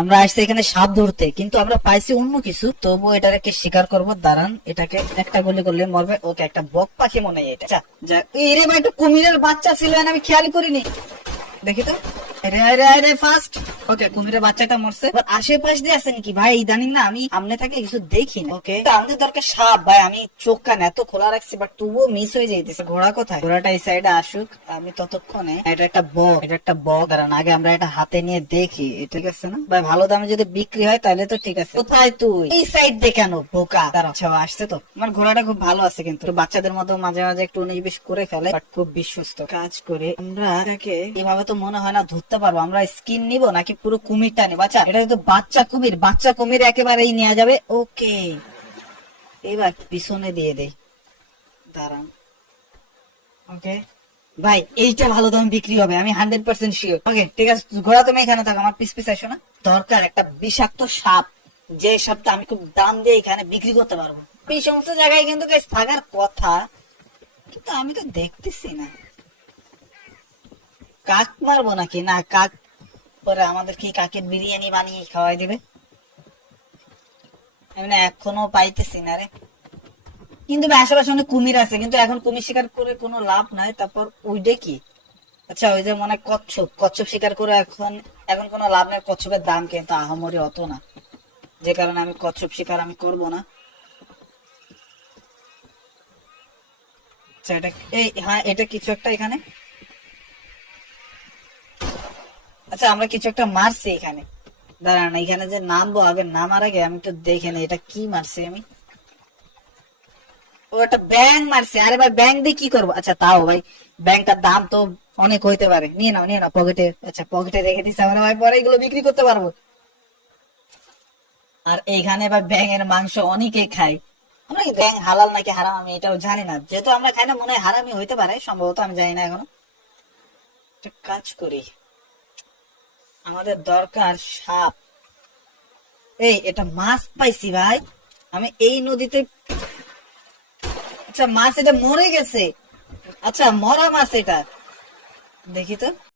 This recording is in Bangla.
আমরা আসছি এখানে সাপ ধরতে, কিন্তু আমরা পাইছি অন্য কিছু। তবু এটাকে শিকার করবো, দাঁড়ান। এটাকে একটা গুলি করলে মরবে। ওকে, একটা বক পাখি মনে হয় এটা। যাক, এরে ভাই, একটা কুমিরের বাচ্চা ছিল, আমি খেয়াল করিনি। দেখি তো, ফার্স্ট। ওকে, কুমিরের বাচ্চাটা মরছে। এবার আশেপাশ দিয়ে আছে নাকি ভাই? ইদানিং না আমি সামনে থাকে কিছু দেখি না। ওকে, আমাদের দরকার সাপ ভাই। আমি চোখ কান এত খোলা রাখছি, বাট তবুও মিস হয়ে যাইতেছে। ঘোড়া কোথায়? ঘোড়াটা এই সাইডে আসুক, আমি ততক্ষণে এটা একটা বক, এটা একটা বক। কারণ আগে আমরা এটা হাতে নিয়ে দেখি, ঠিক আছে না ভাই? ভালো দামে যদি বিক্রি হয় তাহলে তো ঠিক আছে। কোথায় তুই? এই সাইড দিয়ে কেন বোকা? দাঁড়াও, আচ্ছা আসছে তো। আমার ঘোড়াটা খুব ভালো আছে, কিন্তু বাচ্চাদের মতো মাঝে মাঝে একটু উনিশ বিশ করে ফেলে, বাট খুব বিশ্বস্ত। কাজ করে আমরা এটাকে এভাবে তো মনে হয় না ধরতে পারবো। আমরা স্কিন নিব নাকি পুরো কুমিরটা নিব? আচ্ছা, এটা কিন্তু বাচ্চা কুমির, বাচ্চা কুমির একেবারেই নেওয়া যাবে। ওকে, এবার পিছনে দিয়ে দেই, দাঁড়ান। ওকে ভাই, এইটা ভালো দাম বিক্রি হবে, আমি 100% শিওর। ওকে ঠিক আছে, ঘোড়া তুমি এখানে থাকো, আমার পিছ পিছ আসো না। দরকার একটা বিষাক্ত সাপ, যে সাপটা আমি খুব দাম দিয়ে এখানে বিক্রি করতে পারবো। এই সমস্ত জায়গায় কিন্তু থাকার কথা, কিন্তু আমি তো দেখতেছি না। কাক মারবো নাকি? না, কাক পরে আমাদের কি কাকের বিরিয়ানি বানিয়ে খাওয়াই দিবে? আমি এখনো পাইতেছি না রে। কিন্তু আশেপাশে অনেক কুমির আছে, কিন্তু এখন কুমির শিকার করে কোনো লাভ নাই। তারপর ওইটা কি? আচ্ছা, ওই যে মনে হয় কচ্ছপ, কচ্ছপ শিকার করে এখন এখন কোনো লাভ নেই। কচ্ছপের দাম কিন্তু আহামরি অত না, যে কারণে আমি কচ্ছপ শিকার আমি করবো না। আচ্ছা, এটা এই, হ্যাঁ, এটা কিছু একটা এখানে। আচ্ছা, আমরা কিছু একটা মারছি এখানে। দাঁড়ান, এখানে যে নামবো, আগে নামার আগে আমি তো দেখে নেই এটা কি মারছি আমি। ও, একটা ব্যাং মারছে। আরে ভাই, ব্যাং দিয়ে কি করবো? আচ্ছা তাও ভাই, ব্যাংটার দাম তো অনেক হইতে পারে। নিয়ে নাও, নিয়ে নাও পকেটে। আচ্ছা, পকেটে রেখে দিচ্ছি আমরা ভাই, পরে এগুলো বিক্রি করতে পারবো। আর এইখানে ভাই ব্যাং এর মাংস অনেকেই খায়। আমরা কি ব্যাং হালাল নাকি হারাম আমি এটাও জানি না। যেহেতু আমরা খাই না, মনে হয় হারামই হইতে পারে সম্ভবত, আমি জানি না এখনো। একটা কাজ করি, আমাদের দরকার সাপ। এই, এটা মাছ পাইছি ভাই, আমি এই নদীতে। আচ্ছা, মাছ এটা মরে গেছে। আচ্ছা, মরা মাছ এটা, দেখি তো।